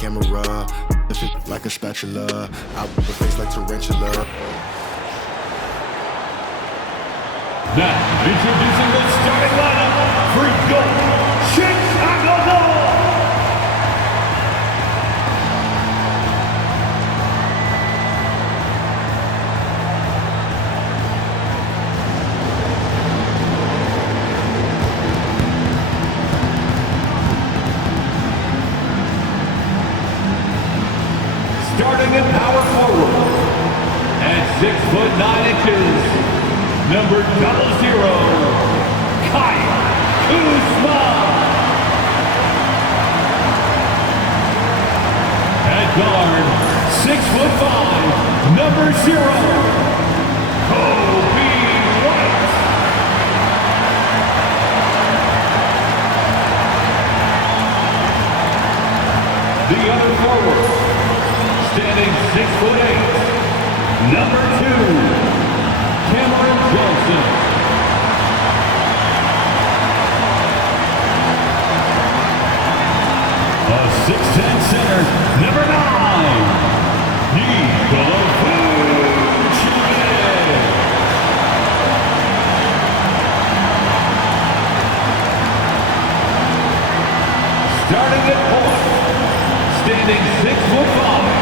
camera. Lift it like a spatula. I whip a face like tarantula. Now, introducing the starting lineup for your Chicago Bulls. Starting at power forward at 6'9", number 00, Kyle Kuzma. At guard, 6'5", number 0, Kobe White. The other forward, standing 6'8", number 2, Cameron Johnson. A 6'10" center, number 9, Nikola Vucevic. Starting at point, standing 6'5",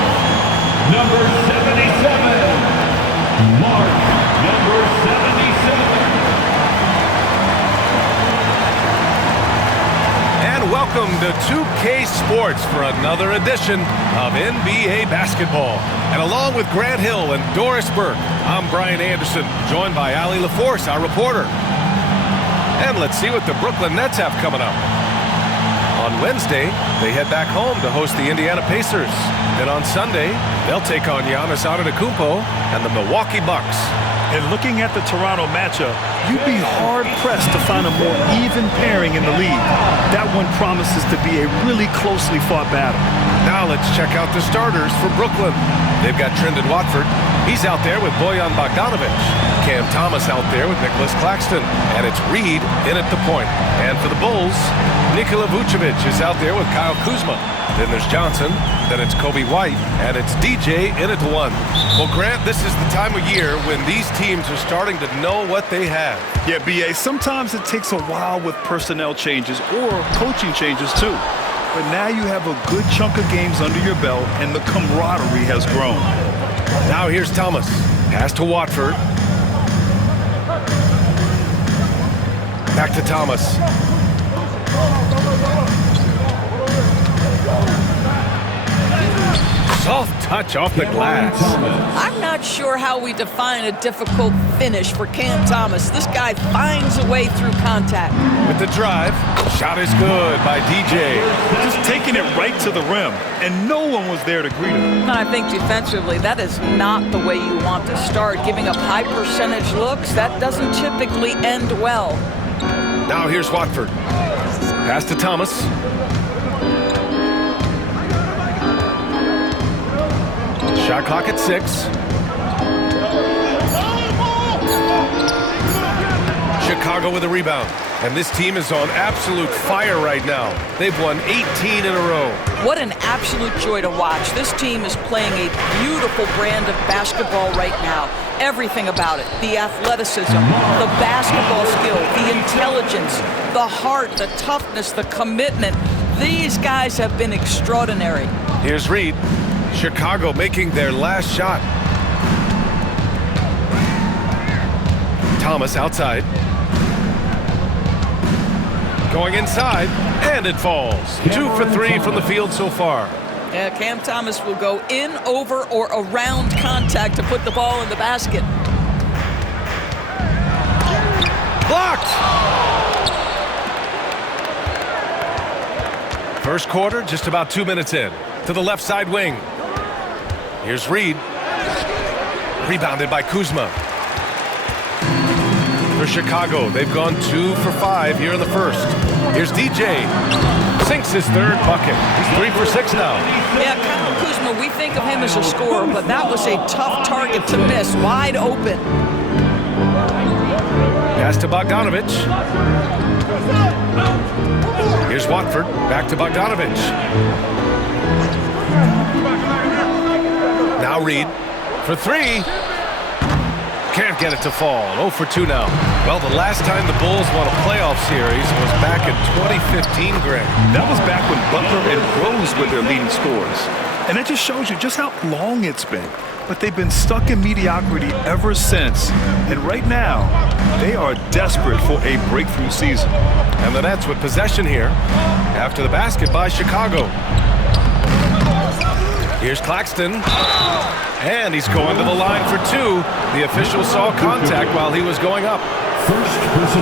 number 77, Mark. Number 77. And welcome to 2K Sports for another edition of NBA basketball. And along with Grant Hill and Doris Burke, I'm Brian Anderson, joined by Ali LaForce, our reporter. And let's see what the Brooklyn Nets have coming up. On Wednesday, they head back home to host the Indiana Pacers. Then on Sunday, they'll take on Giannis Antetokounmpo and the Milwaukee Bucks. And looking at the Toronto matchup, you'd be hard-pressed to find a more even pairing in the league. That one promises to be a really closely fought battle. Now let's check out the starters for Brooklyn. They've got Trendon Watford. He's out there with Bojan Bogdanovic. Cam Thomas out there with Nicholas Claxton. And it's Reed in at the point. And for the Bulls, Nikola Vucevic is out there with Kyle Kuzma. Then there's Johnson. Then it's Kobe White. And it's DJ in at 1. Well, Grant, this is the time of year when these teams are starting to know what they have. Yeah, B.A., sometimes it takes a while with personnel changes or coaching changes too. But now you have a good chunk of games under your belt and the camaraderie has grown. Now here's Thomas. Pass to Watford. Back to Thomas. Soft touch off the glass. I'm not sure how we define a difficult finish for Cam Thomas. This guy finds a way through contact. With the drive, shot is good by DJ. Just taking it right to the rim, and no one was there to greet him. I think defensively, that is not the way you want to start. Giving up high percentage looks, that doesn't typically end well. Now here's Watford. Pass to Thomas. Shot clock at 6. Chicago with a rebound. And this team is on absolute fire right now. They've won 18 in a row. What an absolute joy to watch. This team is playing a beautiful brand of basketball right now. Everything about it. The athleticism, the basketball skill, the intelligence, the heart, the toughness, the commitment. These guys have been extraordinary. Here's Reed. Chicago making their last shot. Thomas outside. Going inside, and it falls. 2 for 3 from the field so far. Yeah, Cam Thomas will go in, over, or around contact to put the ball in the basket. Blocked! First quarter, just about 2 minutes in. To the left side wing. Here's Reed. Rebounded by Kuzma. For Chicago, they've gone 2 for 5 here in the first. Here's DJ. Sinks his third bucket. He's 3 for 6 now. Yeah, Kyle Kuzma, we think of him as a scorer, but that was a tough target to miss. Wide open. Pass to Bogdanovic. Here's Watford. Back to Bogdanovic. Now Reed for three. Can't get it to fall. 0 for 2 now. Well, the last time the Bulls won a playoff series was back in 2015, Greg. That was back when Butler and Rose were their leading scorers. And it just shows you just how long it's been. But they've been stuck in mediocrity ever since. And right now, they are desperate for a breakthrough season. And the Nets with possession here after the basket by Chicago. Here's Claxton. And he's going to the line for 2. The official saw contact while he was going up.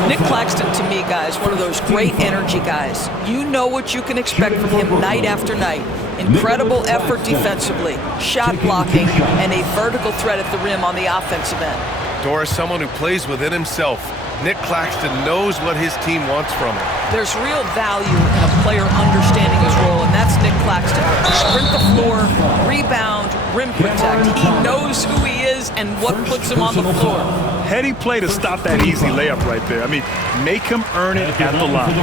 Nick Claxton, to me, guys, one of those great energy guys. You know what you can expect from him night after night. Incredible effort defensively, shot blocking, and a vertical threat at the rim on the offensive end. Doris, someone who plays within himself. Nick Claxton knows what his team wants from him. There's real value in a player understanding his role, and that's Nick Claxton. Sprint the floor, rebound, rim protect. He knows who he is and what puts him on the floor. Heady play to stop that easy layup right there. I mean, make him earn it at the line.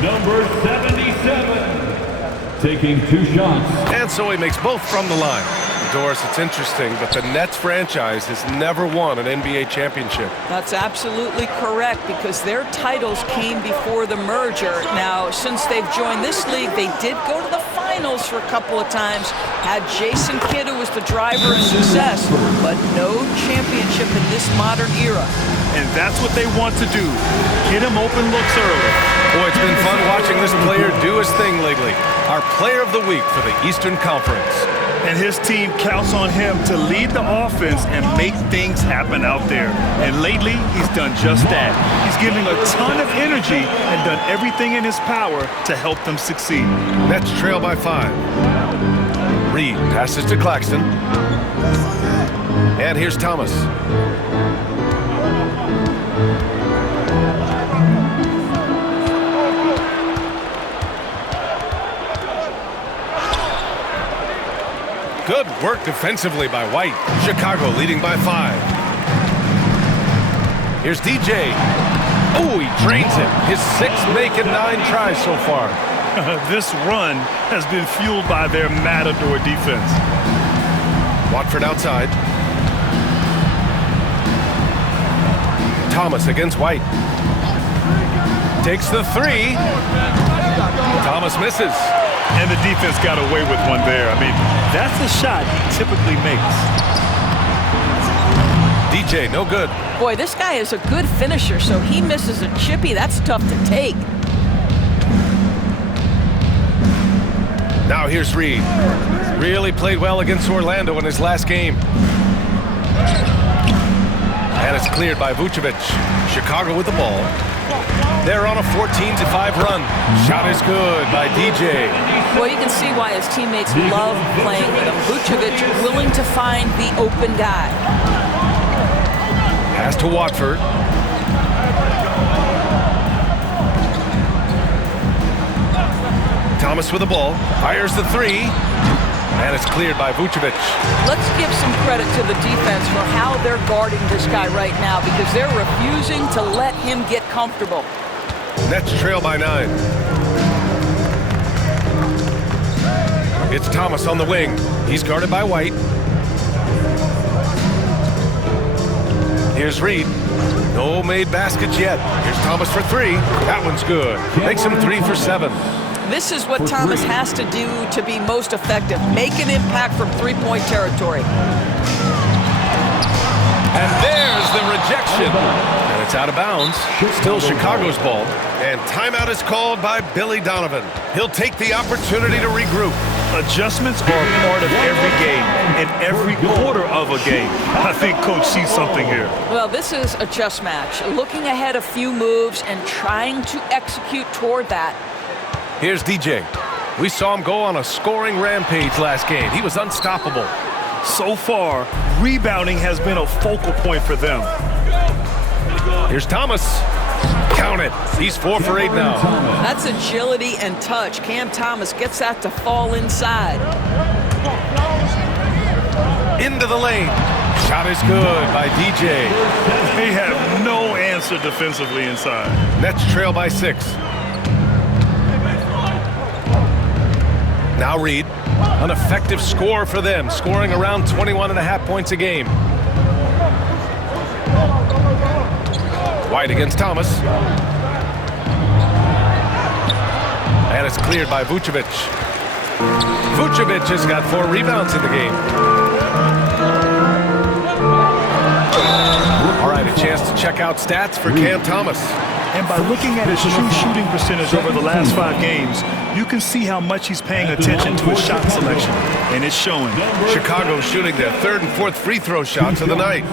Number 77. Taking 2 shots. And so he makes both from the line. Doris, it's interesting, but the Nets franchise has never won an NBA championship. That's absolutely correct, because their titles came before the merger. Now, since they've joined this league, they did go to the finals for a couple of times, had Jason Kidd, who was the driver of success, but no championship in this modern era. And that's what they want to do. Get him open looks early. Boy, it's been fun watching this player do his thing lately. Our player of the week for the Eastern Conference. And his team counts on him to lead the offense and make things happen out there. And lately, he's done just that. He's giving a ton of energy and done everything in his power to help them succeed. Nets trail by 5. Reed passes to Claxton. And here's Thomas. Good work defensively by White. Chicago leading by 5. Here's DJ. Oh, he drains it. His 6th make and 9 tries so far. This run has been fueled by their matador defense. Watford outside. Thomas against White. Takes the 3. Thomas misses. And the defense got away with one there. I mean, that's the shot he typically makes. DJ, no good. Boy, this guy is a good finisher, so he misses a chippy. That's tough to take. Now here's Reed. Really played well against Orlando in his last game. And it's cleared by Vucevic. Chicago with the ball. They're on a 14-5 run. Shot is good by DJ. Well, you can see why his teammates love playing with him. Vucevic willing to find the open guy. Pass to Watford. Thomas with the ball. Fires the 3. And it's cleared by Vucevic. Let's give some credit to the defense for how they're guarding this guy right now, because they're refusing to let him get comfortable. Nets trail by 9. It's Thomas on the wing. He's guarded by White. Here's Reed. No made baskets yet. Here's Thomas for 3. That one's good. Makes him 3 for 7. This is what Thomas has to do to be most effective. Make an impact from three-point territory. And there's the rejection. And it's out of bounds. Still Chicago's ball. And timeout is called by Billy Donovan. He'll take the opportunity to regroup. Adjustments are a part of every game and every quarter of a game. I think Coach sees something here. Well, this is a chess match. Looking ahead a few moves and trying to execute toward that. Here's DJ. We saw him go on a scoring rampage last game. He was unstoppable. So far, rebounding has been a focal point for them. Here's Thomas. Count it. He's 4 for 8 now. That's agility and touch. Cam Thomas gets that to fall inside. Into the lane. Shot is good by DJ. They have no answer defensively inside. Nets trail by 6. Now Reed, an effective score for them, scoring around 21.5 points a game. White against Thomas. And it's cleared by Vucevic. Vucevic has got 4 rebounds in the game. All right, a chance to check out stats for Cam Thomas. And by looking at his true shooting percentage over the last 5 games, you can see how much he's paying attention to his shot selection. And it's showing. Chicago shooting their 3rd and 4th free throw shots of the night.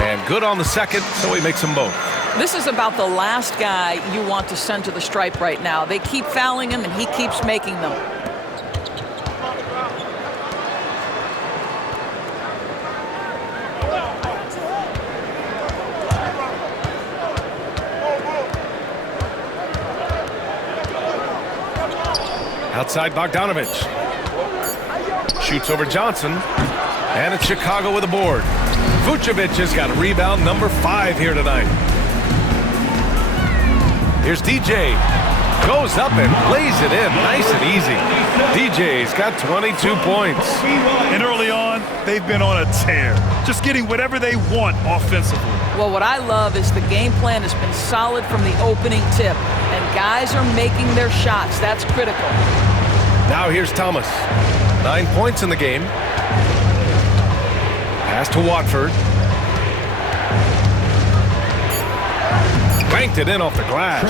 And good on the second, so he makes them both. This is about the last guy you want to send to the stripe right now. They keep fouling him, and he keeps making them. Outside Bogdanovich. Shoots over Johnson. And it's Chicago with a board. Vucevic has got rebound number 5 here tonight. Here's DJ. Goes up and lays it in. Nice and easy. DJ's got 22 points. And early on, they've been on a tear. Just getting whatever they want offensively. Well, what I love is the game plan has been solid from the opening tip. And guys are making their shots. That's critical. Now here's Thomas. 9 points in the game. Pass to Watford. Banked it in off the glass.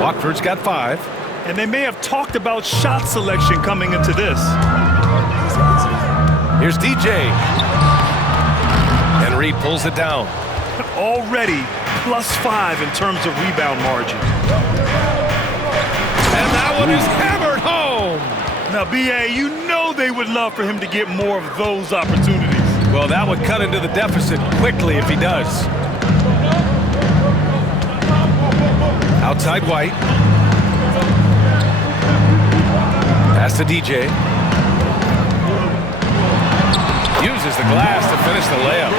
Watford's got 5. And they may have talked about shot selection coming into this. Here's DJ. And Reed pulls it down. Already +5 in terms of rebound margin. And that one is hammered home. Now, B.A., you know they would love for him to get more of those opportunities. Well, that would cut into the deficit quickly if he does. Outside White. Pass to DJ. Uses the glass to finish the layup.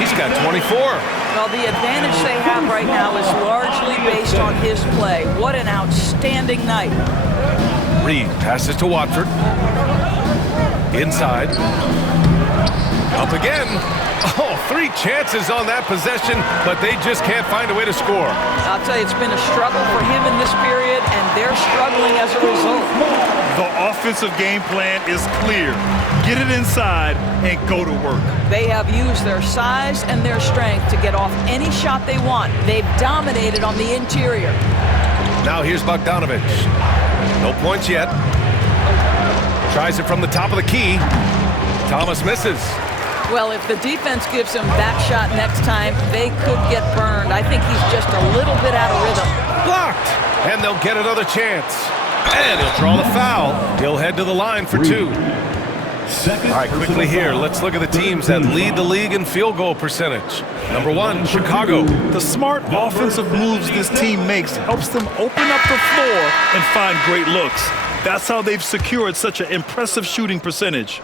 He's got 24. Well, the advantage they have right now is largely based on his play. What an outstanding night. Reed passes to Watford. Inside. Up again. Oh, 3 chances on that possession, but they just can't find a way to score. I'll tell you, it's been a struggle for him in this period, and they're struggling as a result. The offensive game plan is clear. Get it inside and go to work. They have used their size and their strength to get off any shot they want. They've dominated on the interior. Now here's Bogdanovich. No points yet. Tries it from the top of the key. Thomas misses. Well, if the defense gives him that shot next time, they could get burned. I think he's just a little bit out of rhythm. Blocked! And they'll get another chance. And he'll draw the foul. He'll head to the line for 2. All right, quickly here, let's look at the teams that lead the league in field goal percentage. Number 1, Chicago. The smart offensive moves this team makes helps them open up the floor and find great looks. That's how they've secured such an impressive shooting percentage.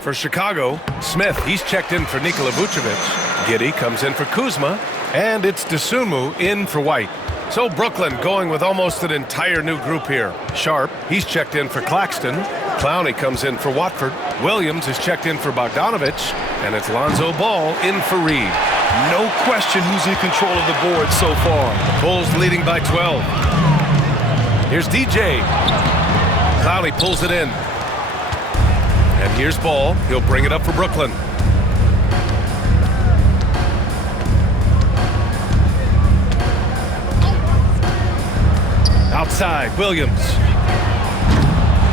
For Chicago, Smith, he's checked in for Nikola Vucevic. Giddy comes in for Kuzma. And it's Dosunmu in for White. So Brooklyn going with almost an entire new group here. Sharp, he's checked in for Claxton. Clowney comes in for Watford. Williams is checked in for Bogdanovich. And it's Lonzo Ball in for Reed. No question who's in control of the board so far. Bulls leading by 12. Here's DJ. Clowney pulls it in. And here's Ball. He'll bring it up for Brooklyn. Outside, Williams.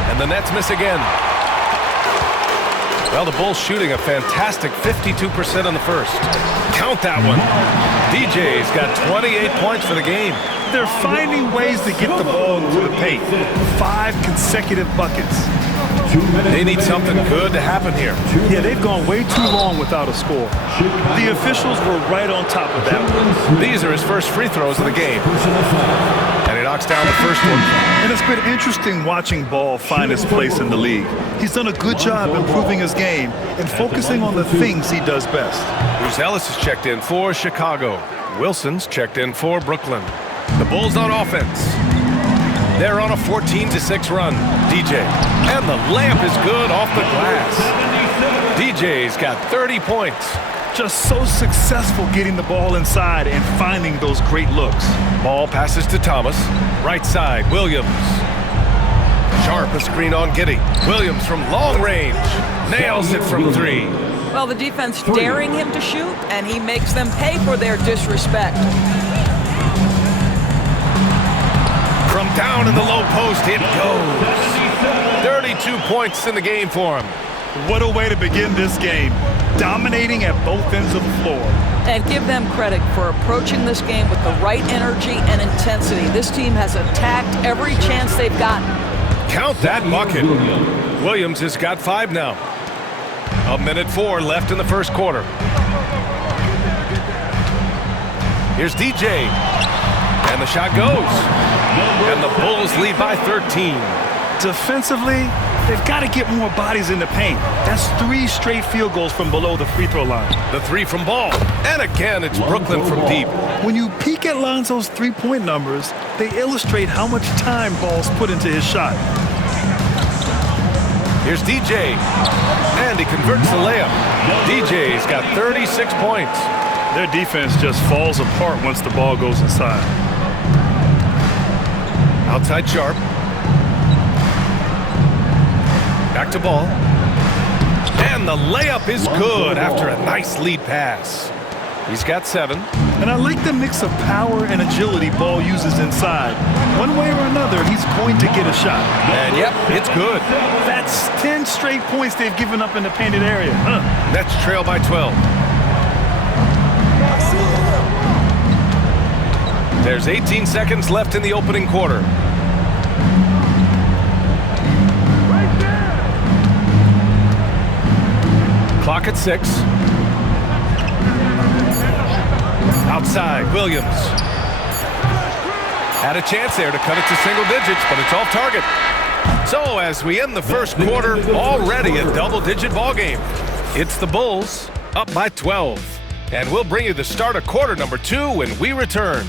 And the Nets miss again. Well, the Bulls shooting a fantastic 52% in the first. Count that one. DJ's got 28 points for the game. They're finding ways to get the ball into the paint. 5 consecutive buckets. They need something good to happen here. Yeah, they've gone way too long without a score. The officials were right on top of that one. These are his first free throws of the game. And he knocks down the first one. And it's been interesting watching Ball find his place in the league. He's done a good job improving his game and focusing on the things he does best. Bruce Ellis is checked in for Chicago. Wilson's checked in for Brooklyn. The Bulls on offense. They're on a 14-6 run. DJ. And the layup is good off the glass. DJ's got 30 points. Just so successful getting the ball inside and finding those great looks. Ball passes to Thomas. Right side, Williams. Sharp a screen on Giddey. Williams from long range. Nails it from 3. Well, the defense daring him to shoot, and he makes them pay for their disrespect. From down in the low post, it goes. 32 points in the game for him. What a way to begin this game. Dominating at both ends of the floor. And give them credit for approaching this game with the right energy and intensity. This team has attacked every chance they've gotten. Count that bucket. Williams has got 5 now. 1:04 left in the first quarter. Here's DJ. And the shot goes. And the Bulls lead by 13. Defensively, they've got to get more bodies in the paint. That's 3 straight field goals from below the free throw line. The 3 from Ball. And again, it's Brooklyn from deep. When you peek at Lonzo's three-point numbers, they illustrate how much time Ball's put into his shot. Here's DJ. And he converts the layup. DJ's got 36 points. Their defense just falls apart once the ball goes inside. Outside Sharp. Back to Ball. And the layup is good after a nice lead pass. He's got 7. And I like the mix of power and agility Ball uses inside. One way or another, he's going to get a shot. And yep, it's good. That's 10 straight points they've given up in the painted area. Nets trail by 12. There's 18 seconds left in the opening quarter. Clock at 6. Outside, Williams. Had a chance there to cut it to single digits, but it's off target. So as we end the first quarter, already a double-digit ball game. It's the Bulls up by 12. And we'll bring you the start of quarter number 2 when we return.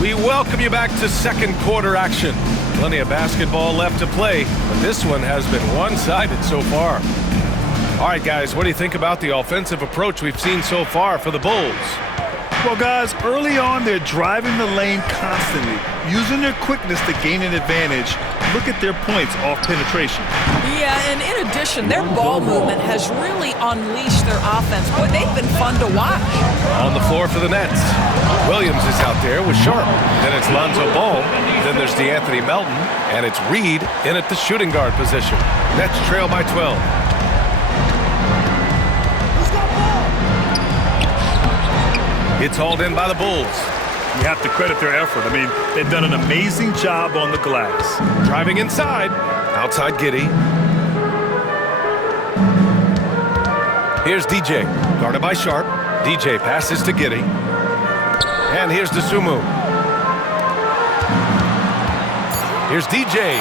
We welcome you back to second quarter action. Plenty of basketball left to play, but this one has been one-sided so far. All right, guys, what do you think about the offensive approach we've seen so far for the Bulls? Well, guys, early on, they're driving the lane constantly, using their quickness to gain an advantage. Look at their points off penetration. Yeah, and in addition, their ball movement has really unleashed their offense. Boy, they've been fun to watch. On the floor for the Nets, Williams is out there with Sharp. Then it's Lonzo Ball. Then there's DeAnthony Melton. And it's Reed in at the shooting guard position. Nets trail by 12. It's hauled in by the Bulls. You have to credit their effort. I mean, they've done an amazing job on the glass. Driving inside. Outside Giddey. Here's DJ. Guarded by Sharp. DJ passes to Giddey. And here's Dosunmu. Here's DJ.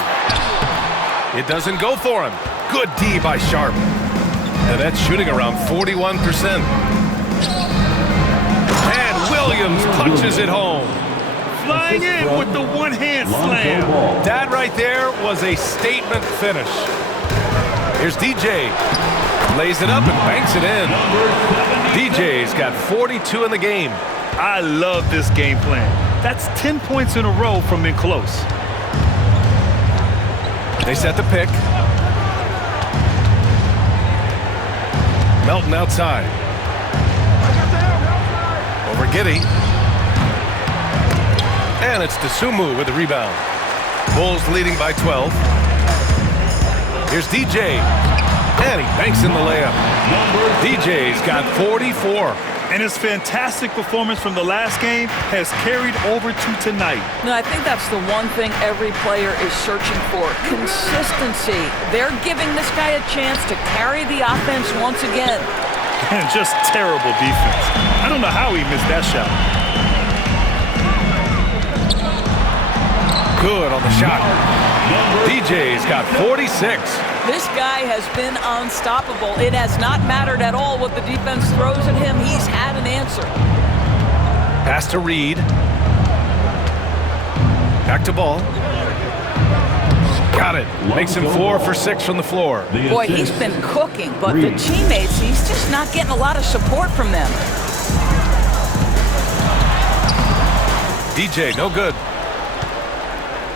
It doesn't go for him. Good D by Sharp. And that's shooting around 41%. Williams punches it home. Flying in with the one-hand slam. That right there was a statement finish. Here's DJ. Lays it up and banks it in. DJ's got 42 in the game. I love this game plan. That's 10 points in a row from being close. They set the pick. Melton outside. Over Giddey. And it's Dosunmu with the rebound. Bulls leading by 12. Here's DJ. And he banks in the layup. DJ's got 44. And his fantastic performance from the last game has carried over to tonight. No, I think that's the one thing every player is searching for. Consistency. They're giving this guy a chance to carry the offense once again. And just terrible defense. I don't know how he missed that shot. good on the shot. DJ's got 46. This guy has been unstoppable. It has not mattered at all what the defense throws at him. He's had an answer. Pass to Reed. Back to Ball. Got it. Makes him 4 for 6 from the floor. Boy, he's been cooking, but the teammates, he's just not getting a lot of support from them. DJ, no good.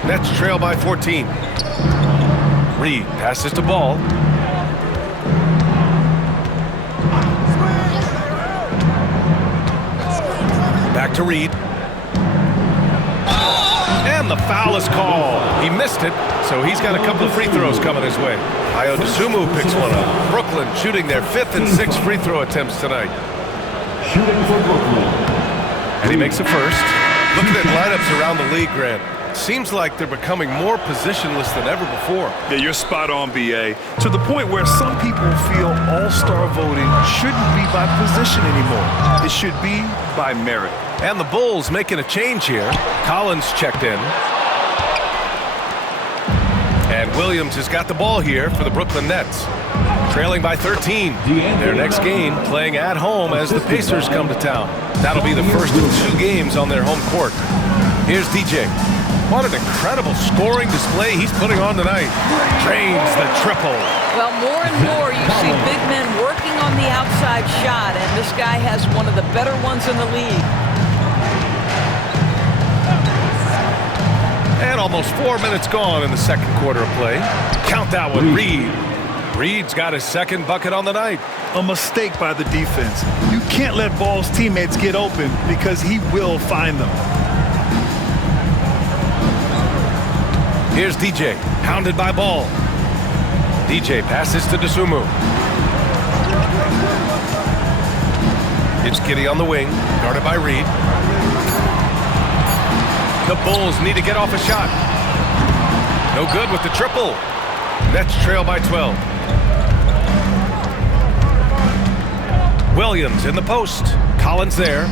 Nets trail by 14. Reed passes to Ball. Back to Reed. And the foul is called. He missed it, so he's got a couple of free throws coming his way. Ayo Dosunmu picks one up. Brooklyn shooting their 5th and 6th free throw attempts tonight. Shooting for Brooklyn. And he makes a first. Looking at lineups around the league, Grant, seems like they're becoming more positionless than ever before. Yeah, you're spot on, BA. To the point where some people feel all-star voting shouldn't be by position anymore. It should be by merit. And the Bulls making a change here. Collins checked in. And Williams has got the ball here for the Brooklyn Nets. Trailing by 13. Their next game playing at home as the Pacers come to town. That'll be the first of 2 games on their home court. Here's DJ. What an incredible scoring display he's putting on tonight. Drains the triple. Well, more and more you see big men working on the outside shot, and this guy has one of the better ones in the league. And almost 4 minutes gone in the second quarter of play. Count that one, Reed. Reed's got his second bucket on the night. A mistake by the defense. You can't let Ball's teammates get open because he will find them. Here's DJ, hounded by Ball. DJ passes to Dosunmu. It's Giddey on the wing, guarded by Reed. The Bulls need to get off a shot. No good with the triple. Nets trail by 12. Williams in the post. Collins there.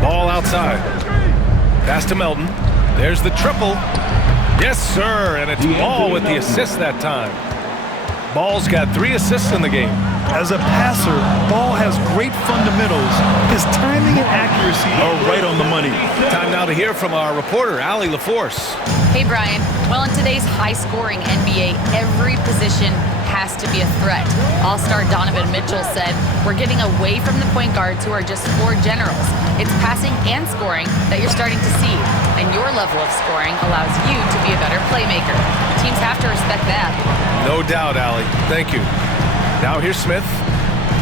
Ball outside. Pass to Melton. There's the triple. Yes, sir, and it's Ball with the assist that time. Ball's got 3 assists in the game. As a passer, Ball has great fundamentals. His timing and accuracy are right on the money. Time now to hear from our reporter, Allie LaForce. Hey, Brian. Well, in today's high-scoring NBA, every position has to be a threat. All-star Donovan Mitchell said, "We're getting away from the point guards who are just floor generals. It's passing and scoring that you're starting to see, and your level of scoring allows you to be a better playmaker. Teams have to respect that." No doubt, Allie. Thank you. Now here's Smith.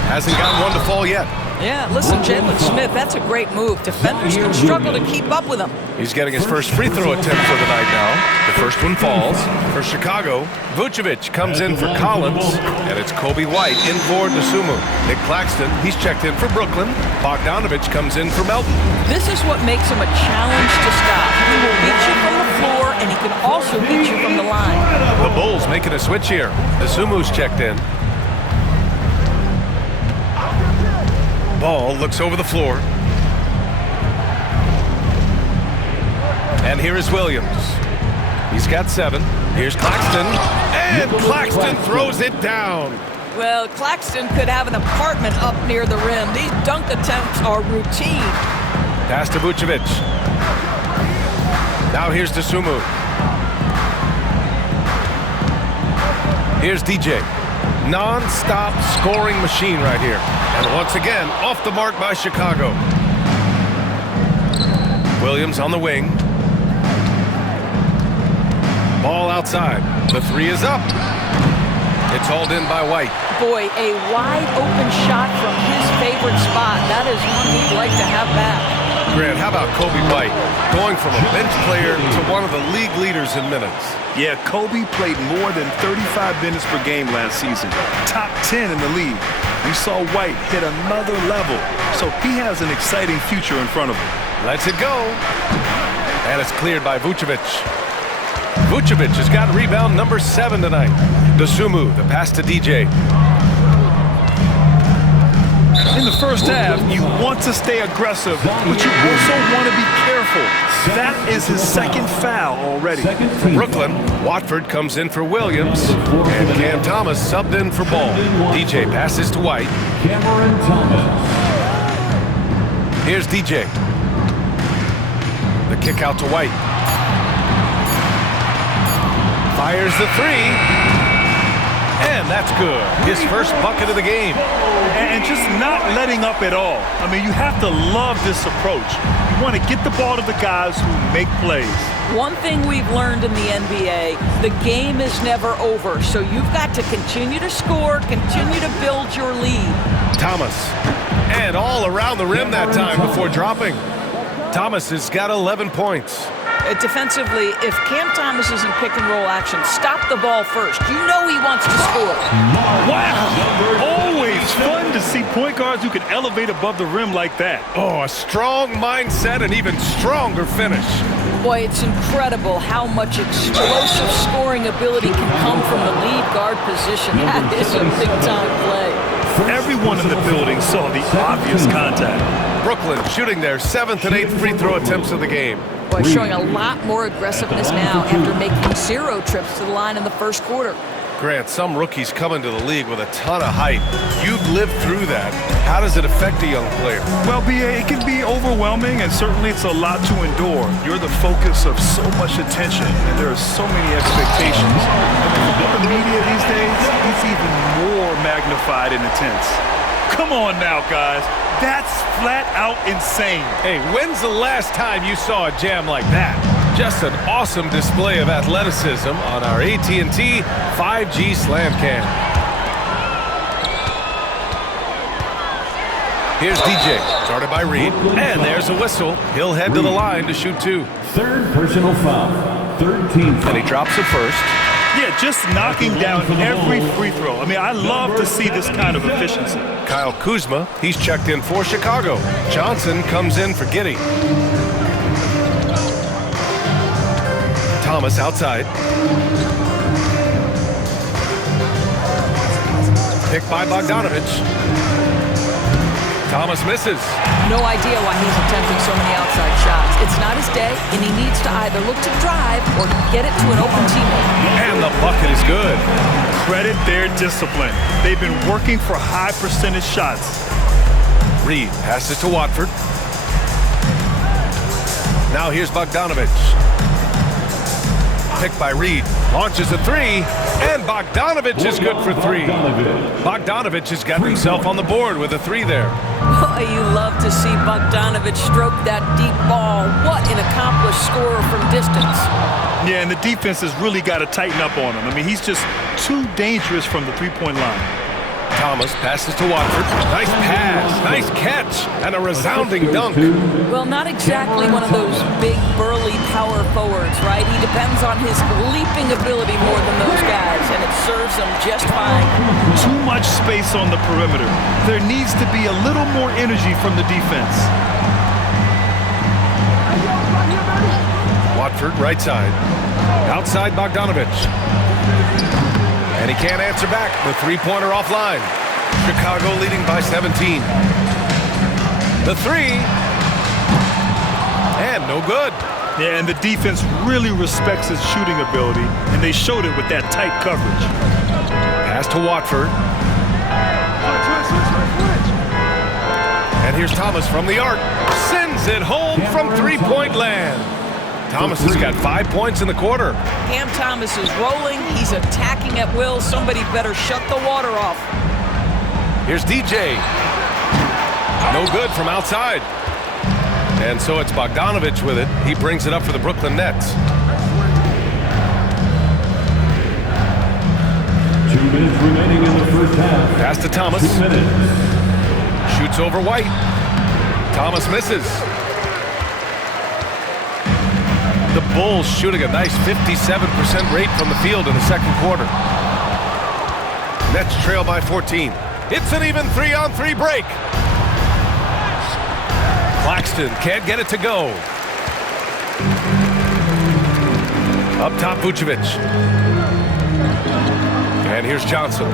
Hasn't gotten one to fall yet. Yeah, listen, Jalen Smith, that's a great move. Defenders can struggle to keep up with him. He's getting his first free throw attempt for the night now. The first one falls. For Chicago, Vucevic comes in for Collins, and it's Kobe White in for Dosunmu. Nick Claxton, he's checked in for Brooklyn. Bogdanovich comes in for Melton. This is what makes him a challenge to stop. He will beat you from the floor, and he can also beat you from the line. The Bulls making a switch here. Dosunmu's checked in. Ball looks over the floor. And here is Williams. He's got 7. Here's Claxton. And Claxton throws it down. Well, Claxton could have an apartment up near the rim. These dunk attempts are routine. Pass to Vucevic. Now here's Dosunmu. Here's DJ. Non-stop scoring machine right here. And once again, off the mark by Chicago. Williams on the wing. Ball outside. The 3 is up. It's hauled in by White. Boy, a wide open shot from his favorite spot. That is one he'd like to have back. Grant, how about Kobe White? Going from a bench player to one of the league leaders in minutes. Yeah, Kobe played more than 35 minutes per game last season. Top 10 in the league. We saw White hit another level, so he has an exciting future in front of him. Lets it go. And it's cleared by Vucevic. Vucevic has got rebound number 7 tonight. Dosunmu, the pass to DJ. In the first half, you want to stay aggressive, but you also want to be careful. That is his second foul already. For Brooklyn, Watford comes in for Williams, and Cam Thomas subbed in for Ball. DJ passes to White. Cameron Thomas. Here's DJ. The kick out to White. Fires the three. And that's good. His first bucket of the game. And just not letting up at all. I mean, you have to love this approach. You want to get the ball to the guys who make plays. One thing we've learned in the NBA, the game is never over. So you've got to continue to score, continue to build your lead. Thomas. And all around the rim that time before dropping. Thomas has got 11 points. Defensively, if Cam Thomas is in pick-and-roll action, stop the ball first. You know he wants to score. Wow! Always fun to see point guards who can elevate above the rim like that. Oh, a strong mindset and even stronger finish. Boy, it's incredible how much explosive scoring ability can come from the lead guard position. That is a big-time play. Everyone in the building saw the obvious contact. Brooklyn shooting their 7th and 8th free throw attempts of the game. Boy, showing a lot more aggressiveness now after making 0 trips to the line in the first quarter. Grant, some rookies come into the league with a ton of hype. You've lived through that. How does it affect a young player? Well, B.A., it can be overwhelming, and certainly it's a lot to endure. You're the focus of so much attention, and there are so many expectations. And with the media these days, it's even more magnified and intense. Come on now, guys. That's flat out insane. Hey, when's the last time you saw a jam like that? Just an awesome display of athleticism on our AT&T 5G Slam Cam. Here's DJ, started by Reed, and there's a whistle. He'll head to the line to shoot 2. Third personal foul. 13th. And he drops it first. Yeah, just knocking down every free throw. I mean, I love to see this kind of efficiency. Kyle Kuzma, he's checked in for Chicago. Johnson comes in for Giddey. Thomas outside. Picked by Bogdanovich. Thomas misses. No idea why he's attempting so many outside shots. It's not his day, and he needs to either look to drive or get it to an open teammate. And the bucket is good. Credit their discipline. They've been working for high percentage shots. Reed passes to Watford. Now here's Bogdanovich. Picked by Reed. Launches a 3, and Bogdanovich is good for 3. Bogdanovich has got himself on the board with a 3 there. Boy, you love to see Bogdanovich stroke that deep ball. What an accomplished scorer from distance. Yeah, and the defense has really got to tighten up on him. I mean, he's just too dangerous from the three-point line. Thomas passes to Watford. Nice pass, nice catch, and a resounding dunk. Well, not exactly one of those big, burly power forwards, right? He depends on his leaping ability more than those guys, and it serves him just fine. Too much space on the perimeter. There needs to be a little more energy from the defense. Watford, right side. Outside Bogdanovich. And he can't answer back. The three-pointer offline. Chicago leading by 17. The 3. And no good. Yeah, and the defense really respects his shooting ability, and they showed it with that tight coverage. Pass to Watford. And here's Thomas from the arc. Sends it home from three-point land. Thomas has got 5 points in the quarter. Cam Thomas is rolling. He's attacking at will. Somebody better shut the water off. Here's DJ. No good from outside. And so it's Bogdanovich with it. He brings it up for the Brooklyn Nets. 2 minutes remaining in the first half. Pass to Thomas. 2 minutes. Shoots over White. Thomas misses. The Bulls shooting a nice 57% rate from the field in the second quarter. Nets trail by 14. It's an even 3-on-3 break. Claxton can't get it to go. Up top, Vucevic. And here's Johnson.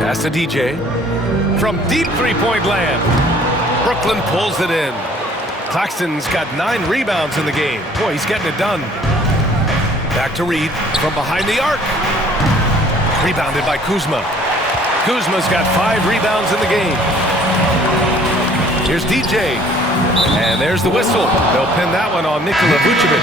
Pass to DJ. from deep three-point land. Brooklyn pulls it in. Claxton's got 9 rebounds in the game. Boy, he's getting it done. Back to Reed from behind the arc. Rebounded by Kuzma. Kuzma's got 5 rebounds in the game. Here's DJ. And there's the whistle. They'll pin that one on Nikola Vucevic.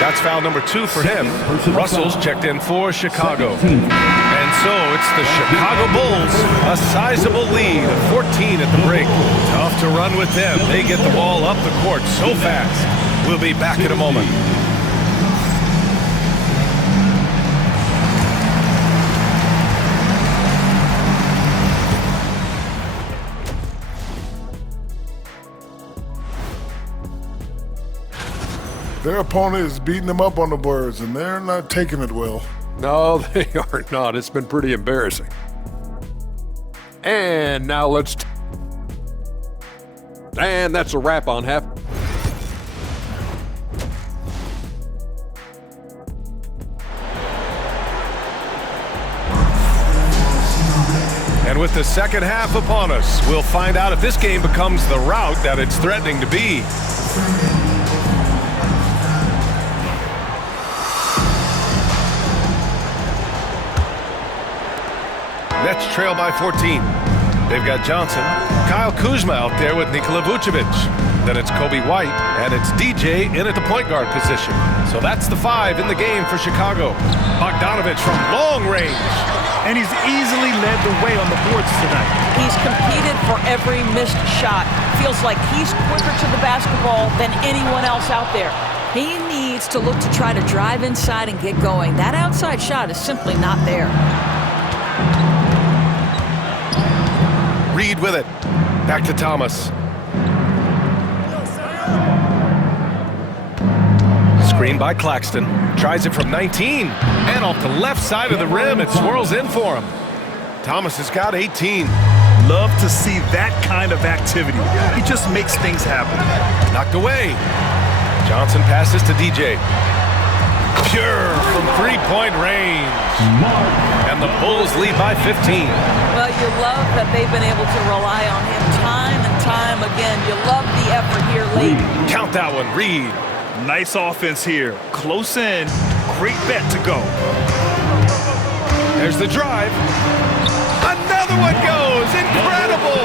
That's foul number 2 for him. Russell's checked in for Chicago. And so it's the Chicago Bulls, a sizable lead of 14 at the break. Tough to run with them. They get the ball up the court so fast. We'll be back in a moment. Their opponent is beating them up on the boards, and they're not taking it well. No, they are not. It's been pretty embarrassing. And now and that's a wrap on half. And with the second half upon us, we'll find out if this game becomes the rout that it's threatening to be. Nets trail by 14. They've got Johnson. Kyle Kuzma out there with Nikola Vucevic. Then it's Kobe White, and it's DJ in at the point guard position. So that's the 5 in the game for Chicago. Bogdanovich from long range. And he's easily led the way on the boards tonight. He's competed for every missed shot. Feels like he's quicker to the basketball than anyone else out there. He needs to look to try to drive inside and get going. That outside shot is simply not there. Reed with it. Back to Thomas. Screen by Claxton. Tries it from 19. And off the left side of the rim, it swirls in for him. Thomas has got 18. Love to see that kind of activity. He just makes things happen. Knocked away. Johnson passes to DJ. Pure from three-point range. And the Bulls lead by 15. Well, you love that they've been able to rely on him time and time again. You love the effort here late. Count that one, Reed. Nice offense here. Close in. Great bet to go. There's the drive. Another one goes. Incredible.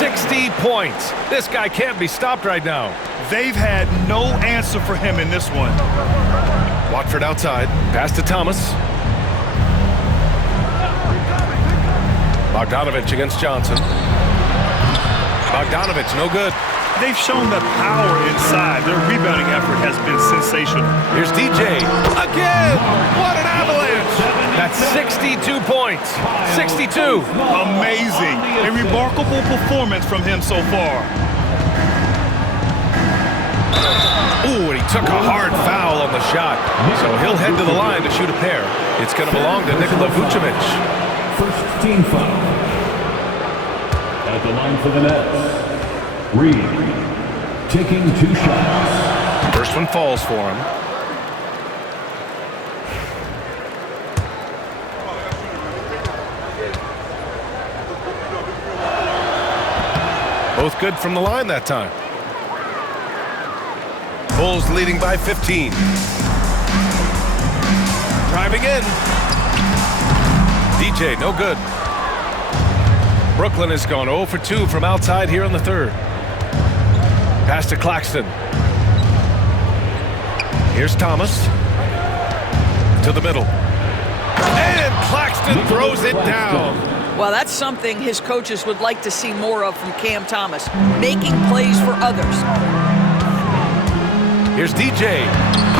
60 points. This guy can't be stopped right now. They've had no answer for him in this one. Watford outside. Pass to Thomas. Bogdanovich against Johnson. Bogdanovich, no good. They've shown the power inside. Their rebounding effort has been sensational. Here's DJ. Again! What an avalanche! That's 62 points. 62. Amazing. A remarkable performance from him so far. Ooh, and he took a hard foul on the shot. So he'll head to the line to shoot a pair. It's going to belong to Nikola Vucevic. First team foul. At the line for the Nets, Reed taking 2 shots. First one falls for him. Both good from the line that time. Bulls leading by 15. Driving in. DJ, no good. Brooklyn has gone 0 for 2 from outside here in the third. Pass to Claxton. Here's Thomas. To the middle. And Claxton throws it down. Well, that's something his coaches would like to see more of from Cam Thomas, making plays for others. Here's DJ.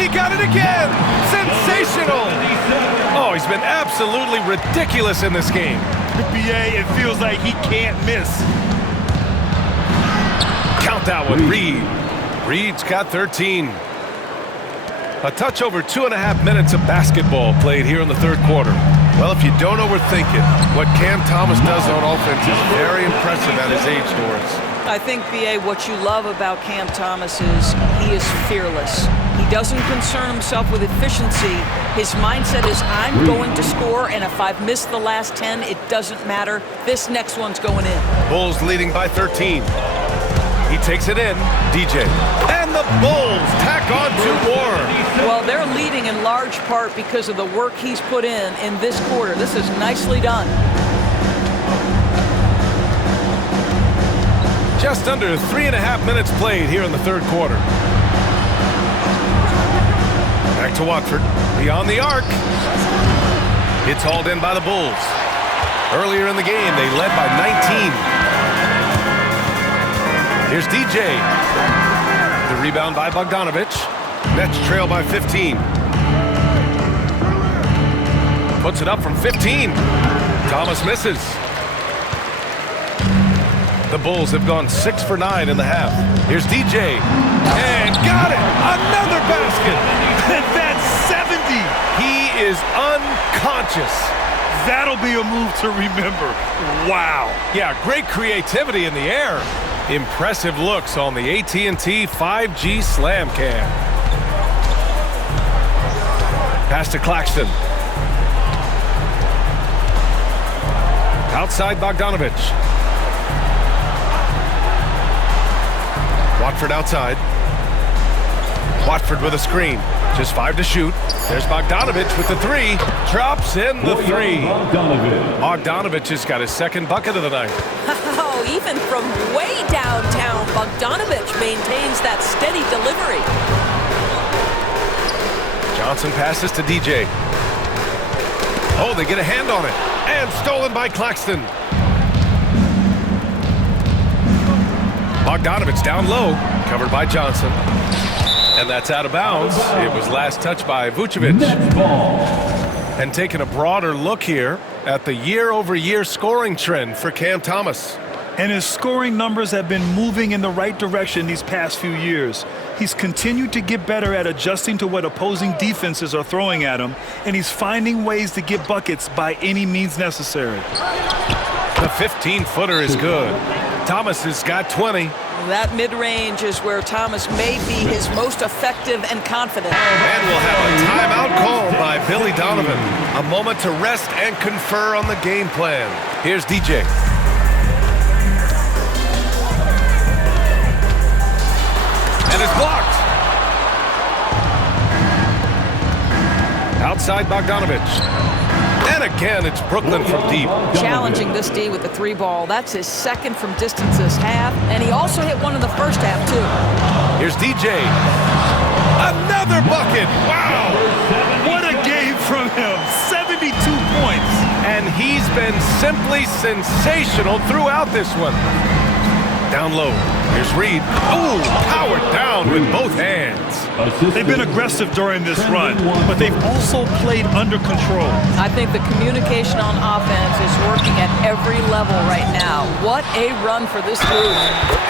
He got it again. Sensational. Oh, he's been absolutely ridiculous in this game. BA, it feels like he can't miss. Count that one, Reed. Reed's got 13. A touch over 2.5 minutes of basketball played here in the third quarter. Well, if you don't overthink it, what Cam Thomas does on offense is very impressive at his age, Doris. I think, B.A., what you love about Cam Thomas is he is fearless. He doesn't concern himself with efficiency. His mindset is, I'm going to score, and if I've missed the last 10, it doesn't matter. This next one's going in. Bulls leading by 13. He takes it in, DJ. And the Bulls tack on 2 more. Well, they're leading in large part because of the work he's put in this quarter. This is nicely done. Just under 3.5 minutes played here in the third quarter. Back to Watford, beyond the arc. It's hauled in by the Bulls. Earlier in the game, they led by 19. Here's DJ. The rebound by Bogdanovic. Nets trail by 15. Puts it up from 15. Thomas misses. The Bulls have gone 6 for 9 in the half. Here's DJ. And got it! Another basket! And that's 70! He is unconscious. That'll be a move to remember. Wow. Yeah, great creativity in the air. Impressive looks on the AT&T 5G Slam Cam. Pass to Claxton. Outside Bogdanovic. Watford outside. Watford with a screen. Just 5 to shoot. There's Bogdanovic with the 3. Drops in the 3. Bogdanovic has got his second bucket of the night. Oh, even from way downtown, Bogdanovic maintains that steady delivery. Johnson passes to DJ. Oh, they get a hand on it. And stolen by Claxton. Bogdanovic down low, covered by Johnson. And that's out of bounds. It was last touched by Vucevic. And taking a broader look here at the year-over-year scoring trend for Cam Thomas. And his scoring numbers have been moving in the right direction these past few years. He's continued to get better at adjusting to what opposing defenses are throwing at him, and he's finding ways to get buckets by any means necessary. The 15-footer is good. Thomas has got 20. That mid-range is where Thomas may be his most effective and confident. And we'll have a timeout called by Billy Donovan. A moment to rest and confer on the game plan. Here's DJ. And it's blocked. Outside Bogdanovic. And again, it's Brooklyn from deep. Challenging this D with the 3 ball. That's his second from distance this half. And he also hit one in the first half, too. Here's DJ. Another bucket. Wow. What a game from him. 72 points. And he's been simply sensational throughout this one. Down low. Here's Reed. Ooh, powered down with both hands. They've been aggressive during this run, but they've also played under control. I think the communication on offense is working at every level right now. What a run for this group.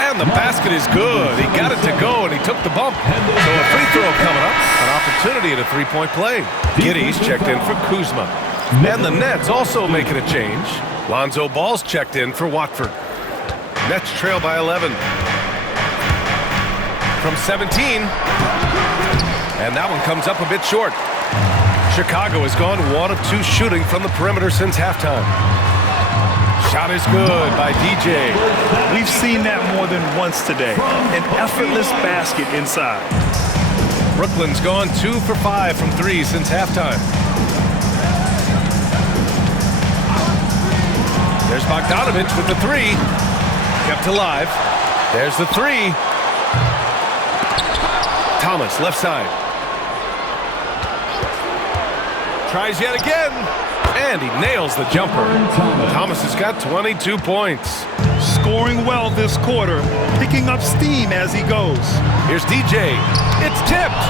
And the basket is good. He got it to go, and he took the bump. So a free throw coming up. An opportunity at a 3-point play. Giddy's checked in for Kuzma. And the Nets also making a change. Lonzo Ball's checked in for Watford. Nets trail by 11. From 17. And that one comes up a bit short. Chicago has gone 1 of 2 shooting from the perimeter since halftime. Shot is good by DJ. We've seen that more than once today. An effortless basket inside. Brooklyn's gone 2 for 5 from 3 since halftime. There's Bogdanovic with the 3. Kept alive. There's the 3. Thomas, left side. Tries yet again. And he nails the jumper. Thomas has got 22 points. Scoring well this quarter. Picking up steam as he goes. Here's DJ. It's tipped.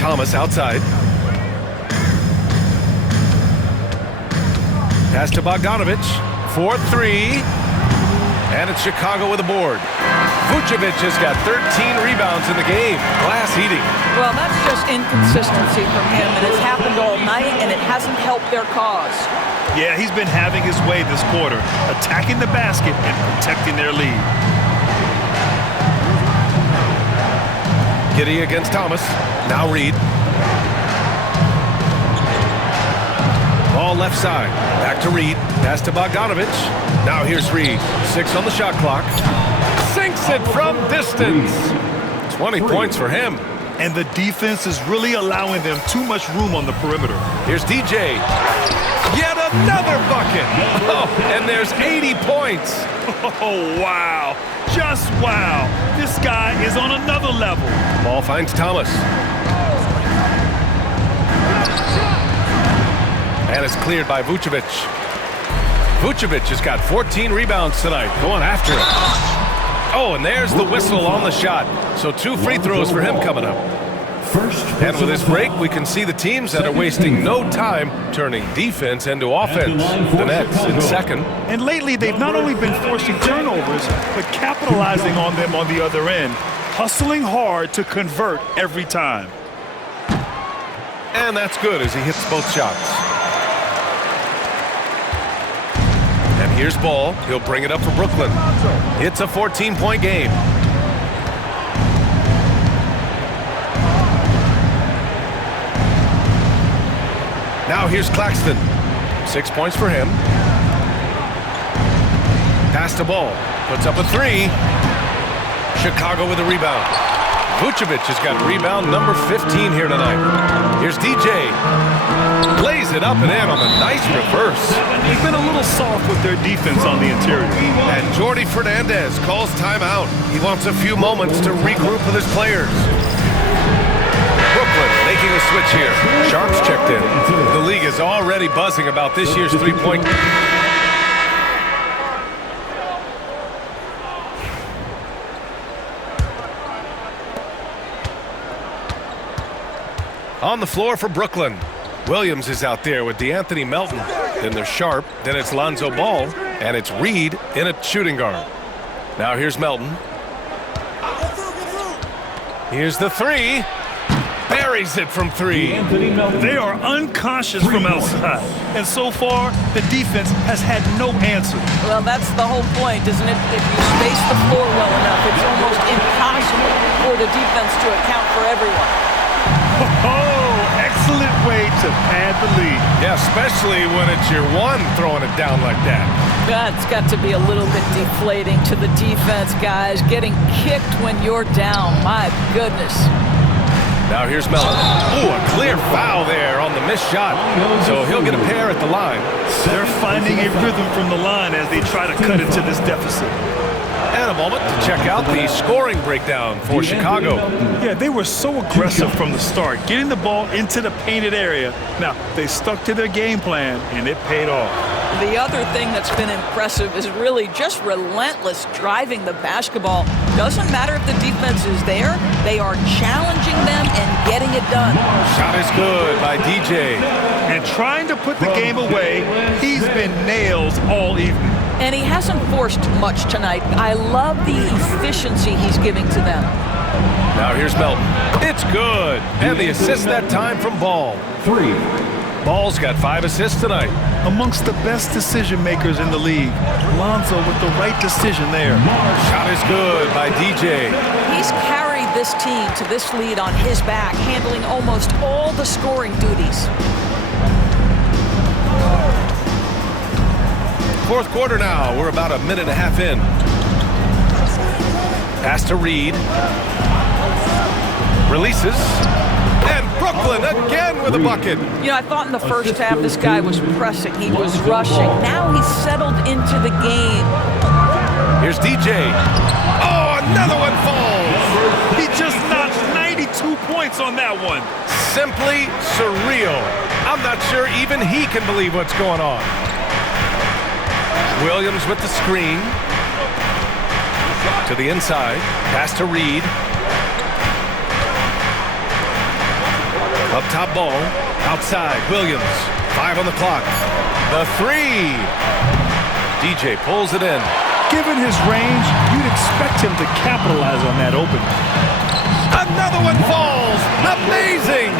Thomas outside. Pass to Bogdanovic. 4-3. And it's Chicago with a board. Vucevic has got 13 rebounds in the game. Glass eating. Well, that's just inconsistency from him, and it's happened all night, and it hasn't helped their cause. Yeah, he's been having his way this quarter, attacking the basket and protecting their lead. Giddy against Thomas. Now Reed. Ball left side. Back to Reed. Pass to Bogdanovich. Now here's Reed. 6 on the shot clock. Sinks it from distance. 20 points for him. And the defense is really allowing them too much room on the perimeter. Here's DJ. Yet another bucket. Oh, and there's 80 points. Oh, wow. Just wow. This guy is on another level. Ball finds Thomas. And it's cleared by Vucevic. Vucevic has got 14 rebounds tonight. Going after it. Oh, and there's the whistle on the shot. So 2 free throws for him coming up. And with this break, we can see the teams that are wasting no time turning defense into offense. The Nets in second. And lately, they've not only been forcing turnovers, but capitalizing on them on the other end. Hustling hard to convert every time. And that's good as he hits both shots. And here's Ball. He'll bring it up for Brooklyn. It's a 14-point game. Now here's Claxton. 6 points for him. Pass to Ball. Puts up a 3. Chicago with a rebound. Vucevic has got rebound number 15 here tonight. Here's DJ. Lays it up and in on the nice reverse. They've been a little soft with their defense on the interior. And Jordi Fernandez calls timeout. He wants a few moments to regroup with his players. Brooklyn making a switch here. Sharps checked in. The league is already buzzing about this year's three-point. On the floor for Brooklyn. Williams is out there with DeAnthony Melton. Then there's Sharp. Then it's Lonzo Ball. And it's Reed in a shooting guard. Now here's Melton. Here's the 3. Buries it from 3. They are unconscious from outside. And so far, the defense has had no answer. Well, that's the whole point, isn't it? If you space the floor well enough, it's almost impossible for the defense to account for everyone. Oh, excellent way to pad the lead. Yeah, especially when it's your one throwing it down like that. That's got to be a little bit deflating to the defense, guys. Getting kicked when you're down. My goodness. Now here's Melton. Ooh, a clear foul there on the missed shot. So he'll get a pair at the line. They're finding a rhythm from the line as they try to cut into this deficit. And a moment to check out the scoring breakdown for Chicago. Yeah, they were so aggressive from the start, getting the ball into the painted area. Now, they stuck to their game plan, and it paid off. The other thing that's been impressive is really just relentless driving the basketball. Doesn't matter if the defense is there, they are challenging them and getting it done. Shot is good by DJ. And trying to put the game away, he's been nails all evening. And he hasn't forced much tonight. I love the efficiency he's giving to them. Now here's Melton. It's good. And the assist that time from Ball. 3. Ball's got 5 assists tonight. Amongst the best decision makers in the league, Lonzo with the right decision there. Shot is good by DJ. He's carried this team to this lead on his back, handling almost all the scoring duties. Fourth quarter now. We're about a minute and a half in. Pass to Reed. Releases. And Brooklyn again with a bucket. You know, I thought in the first half this guy was pressing. He was rushing. Now he's settled into the game. Here's DJ. Oh, another one falls. He just notched 92 points on that one. Simply surreal. I'm not sure even he can believe what's going on. Williams with the screen. To the inside. Pass to Reed. Up top Ball. Outside. Williams. 5 on the clock. The 3. DJ pulls it in. Given his range, you'd expect him to capitalize on that opening. Another one falls. Amazing.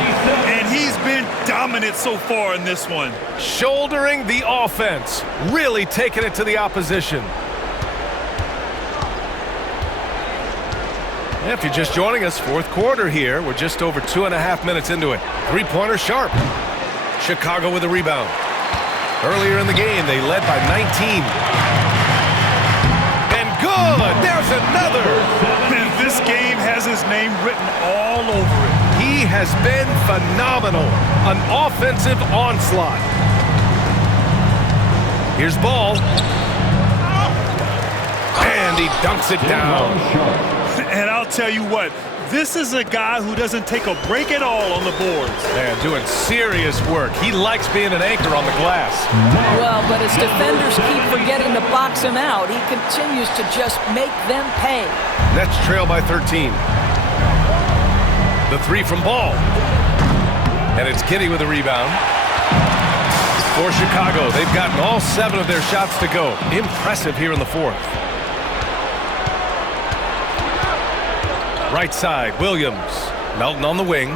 And he's been dominant so far in this one. Shouldering the offense. Really taking it to the opposition. If you're just joining us, fourth quarter here. We're just over 2.5 minutes into it. Three-pointer Sharp. Chicago with a rebound. Earlier in the game, they led by 19. And good! There's another! And this game has his name written all over it. He has been phenomenal. An offensive onslaught. Here's Ball. And he dunks it down. And I'll tell you what, this is a guy who doesn't take a break at all on the boards. Man, doing serious work. He likes being an anchor on the glass. Well, but as defenders keep forgetting to box him out, he continues to just make them pay. Nets trail by 13. The three from Ball. And it's Giddey with a rebound. For Chicago, they've gotten all 7 of their shots to go. Impressive here in the fourth. Right side, Williams. Melton on the wing.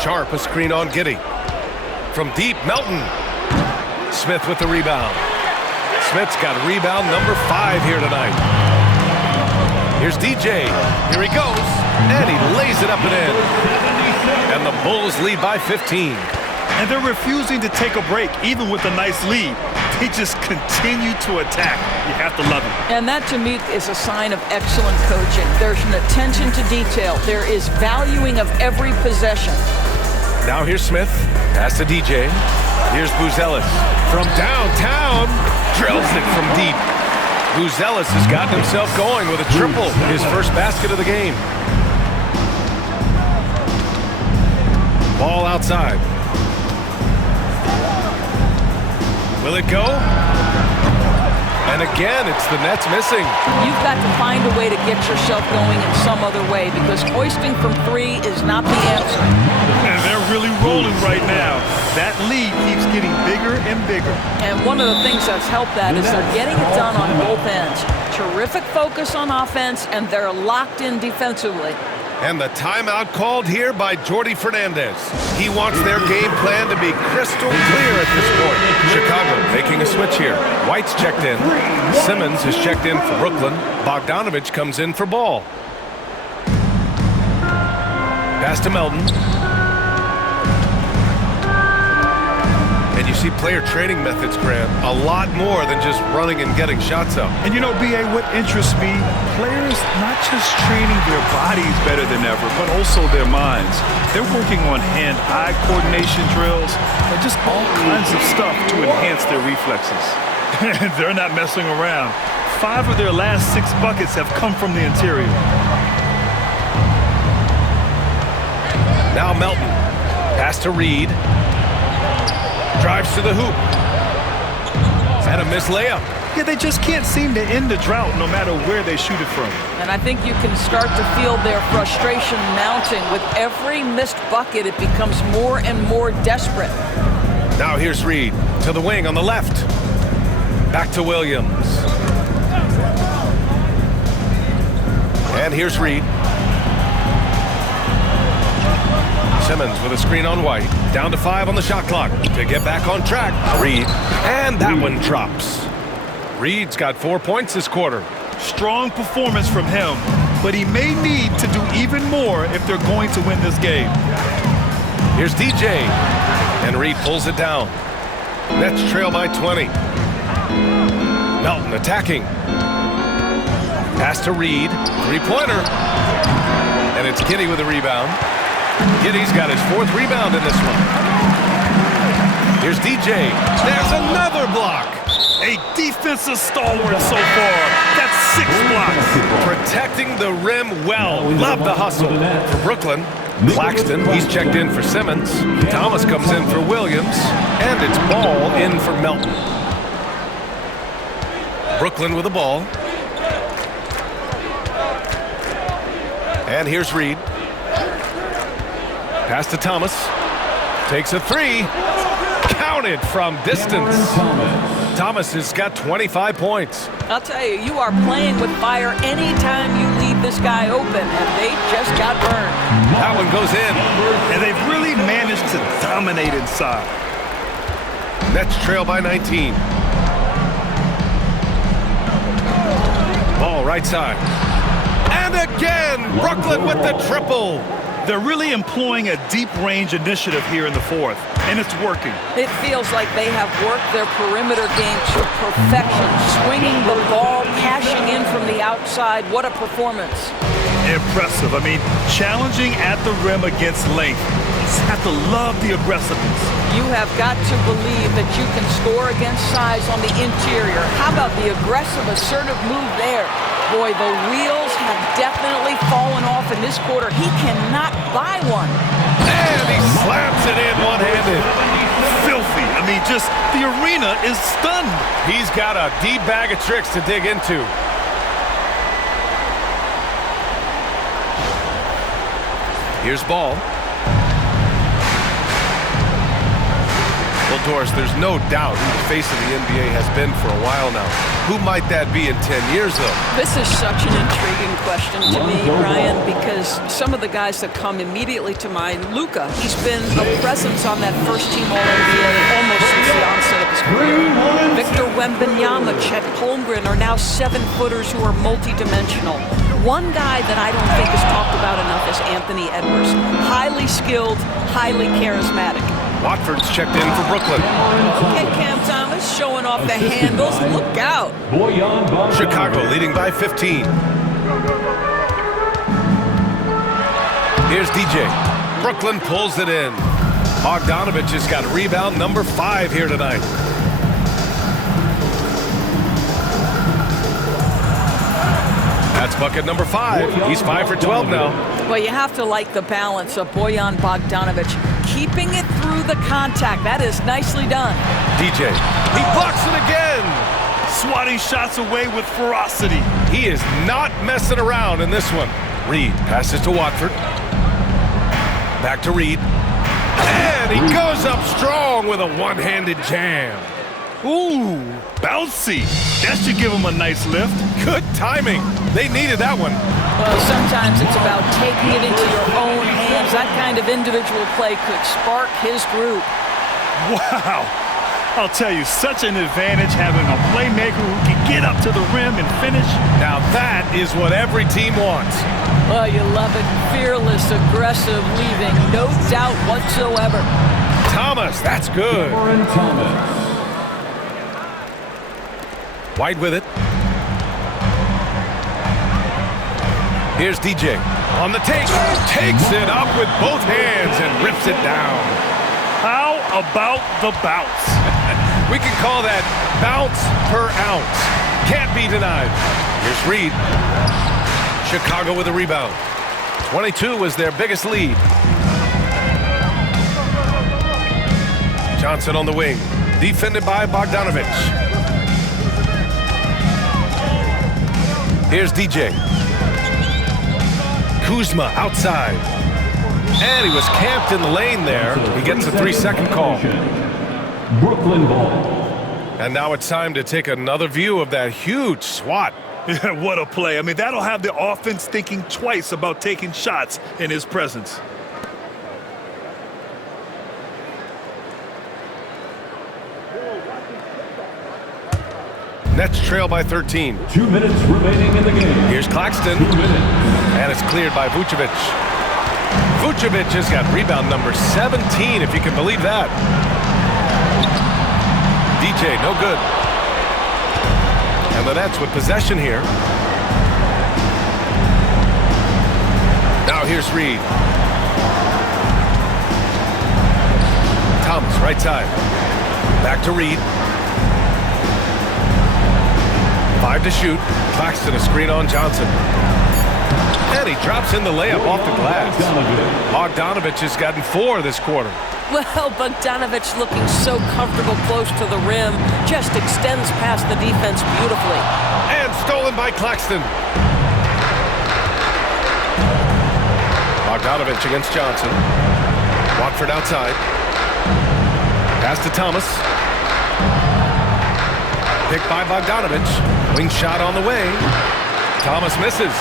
Sharp, a screen on Giddey. From deep, Melton. Smith with the rebound. Smith's got rebound number 5 here tonight. Here's DJ. Here he goes. And he lays it up and in. And the Bulls lead by 15. And they're refusing to take a break, even with a nice lead. They just continue to attack. You have to love it. And that, to me, is a sign of excellent coaching. There's an attention to detail. There is valuing of every possession. Now here's Smith. Pass to DJ. Here's Buzelis. From downtown. Drills it from deep. Buzelis has gotten himself going with a triple. His first basket of the game. Ball outside. Will it go? And again, it's the Nets missing. You've got to find a way to get yourself going in some other way, because hoisting from 3 is not the answer. And they're really rolling right now. That lead keeps getting bigger and bigger. And one of the things that's helped that is they're getting it done on both ends. Terrific focus on offense, and they're locked in defensively. And the timeout called here by Jordi Fernandez. He wants their game plan to be crystal clear at this point. Chicago making a switch here. White's checked in. Simmons is checked in for Brooklyn. Bogdanovich comes in for Ball. Pass to Melton. And you see player training methods, Grant, a lot more than just running and getting shots up. And you know, B.A., what interests me, players not just training their bodies better than ever, but also their minds. They're working on hand-eye coordination drills and just all kinds of stuff to enhance their reflexes. And they're not messing around. 5 of their last 6 buckets have come from the interior. Now Melton. Pass to Reed. Drives to the hoop. And a missed layup. Yeah, they just can't seem to end the drought no matter where they shoot it from. And I think you can start to feel their frustration mounting. With every missed bucket, it becomes more and more desperate. Now here's Reed to the wing on the left. Back to Williams. And here's Reed. Simmons with a screen on White. Down to 5 on the shot clock. To get back on track, Reed. And that one drops. Reed's got 4 points this quarter. Strong performance from him, but he may need to do even more if they're going to win this game. Here's DJ. And Reed pulls it down. Nets trail by 20. Melton attacking. Pass to Reed. 3-pointer. And it's Giddey with a rebound. Giddey's got his 4th rebound in this one. Here's DJ. There's another block. A defensive stalwart so far. That's 6 blocks. Protecting the rim well. Love the hustle. For Brooklyn, Claxton, he's checked in for Simmons. Thomas comes in for Williams. And it's Ball in for Melton. Brooklyn with the ball. And here's Reed. Pass to Thomas. Takes a 3. Counted from distance. Thomas has got 25 points. I'll tell you, you are playing with fire anytime you leave this guy open, and they just got burned. That one goes in. And they've really managed to dominate inside. Nets trail by 19. right side. And again, Brooklyn with the triple. They're really employing a deep-range initiative here in the fourth, and it's working. It feels like they have worked their perimeter game to perfection, swinging the ball, cashing in from the outside. What a performance. Impressive. I mean, challenging at the rim against length. You just have to love the aggressiveness. You have got to believe that you can score against size on the interior. How about the aggressive, assertive move there? Boy, the wheels have definitely fallen off in this quarter. He cannot buy one. And he slaps it in one-handed. Filthy. I mean, just the arena is stunned. He's got a deep bag of tricks to dig into. Here's ball. Well, Doris, there's no doubt who the face of the NBA has been for a while now. Who might that be in 10 years, though? This is such an intriguing question to me, Brian, because some of the guys that come immediately to mind, Luka, he's been a presence on that first-team All-NBA almost since the onset of his career. Victor Wembanyama, Chet Holmgren are now 7-footers who are multi-dimensional. One guy that I don't think is talked about enough is Anthony Edwards. Highly skilled, highly charismatic. Watford's checked in for Brooklyn. Okay, Cam Thomas showing off the handles. Look out. Chicago leading by 15. Here's DJ. Brooklyn pulls it in. Bogdanovich has got rebound number 5 here tonight. That's bucket number 5. He's 5 for 12 now. Well, you have to like the balance of Bojan Bogdanovich. Keeping it through the contact. That is nicely done. DJ. He blocks it again. Swatting shots away with ferocity. He is not messing around in this one. Reed passes to Watford. Back to Reed. And he goes up strong with a one-handed jam. Ooh, bouncy. That should give him a nice lift. Good timing. They needed that one. Well, sometimes it's about taking it into your own hands. That kind of individual play could spark his group. Wow. I'll tell you, such an advantage having a playmaker who can get up to the rim and finish. Now that is what every team wants. Well, you love it. Fearless, aggressive, leaving. No doubt whatsoever. Thomas, that's good. White with it. Here's DJ on the take. Takes it up with both hands and rips it down. How about the bounce? We can call that bounce per ounce. Can't be denied. Here's Reed. Chicago with a rebound. 22 was their biggest lead. Johnson on the wing. Defended by Bogdanovich. Here's DJ. Kuzma outside. And he was camped in the lane there. He gets a 3-second call. Brooklyn ball. And now it's time to take another view of that huge swat. Yeah, what a play. I mean, that'll have the offense thinking twice about taking shots in his presence. Nets trail by 13. 2 minutes remaining in the game. Here's Claxton. 2 minutes. And it's cleared by Vucevic. Vucevic has got rebound number 17, if you can believe that. DJ, no good. And the Nets with possession here. Now here's Reed. Thomas, right side. Back to Reed. 5 to shoot. Claxton a screen on Johnson. And he drops in the layup off the glass. Bogdanovich has gotten 4 this quarter. Well, Bogdanovich looking so comfortable close to the rim. Just extends past the defense beautifully. And stolen by Claxton. Bogdanovich against Johnson. Watford outside. Pass to Thomas. Picked by Bogdanovich. Wing shot on the way. Thomas misses.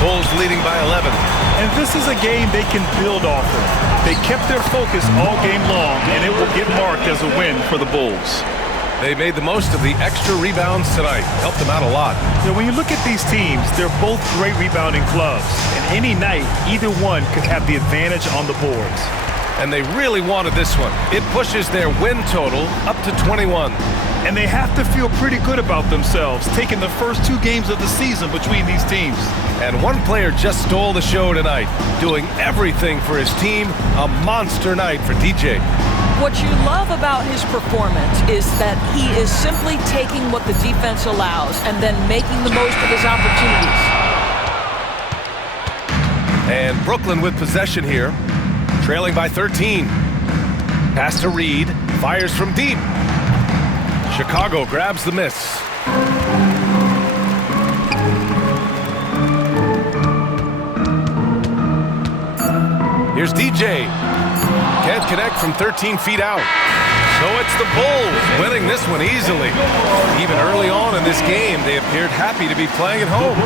Bulls leading by 11. And this is a game they can build off of. They kept their focus all game long, and it will get marked as a win for the Bulls. They made the most of the extra rebounds tonight. Helped them out a lot. When you look at these teams, they're both great rebounding clubs. And any night, either one could have the advantage on the boards. And they really wanted this one. It pushes their win total up to 21. And they have to feel pretty good about themselves, taking the first 2 games of the season between these teams. And one player just stole the show tonight, doing everything for his team. A monster night for DJ. What you love about his performance is that he is simply taking what the defense allows and then making the most of his opportunities. And Brooklyn with possession here, trailing by 13. Pass to Reed, fires from deep. Chicago grabs the miss. Here's DJ. Can't connect from 13 feet out. So it's the Bulls winning this one easily. Even early on in this game, they appeared happy to be playing at home.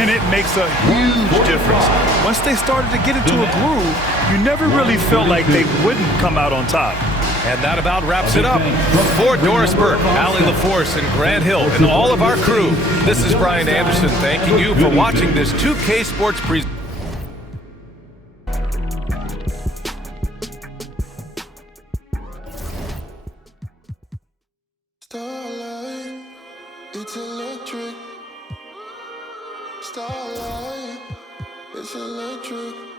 And it makes a huge difference. Once they started to get into a groove, you never really felt like they wouldn't come out on top. And that about wraps it up. For Doris Burke, Allie LaForce, and Grant Hill, and all of our crew, this is Brian Anderson thanking you for watching this 2K Sports presentation. Starlight, it's electric. Starlight, it's electric.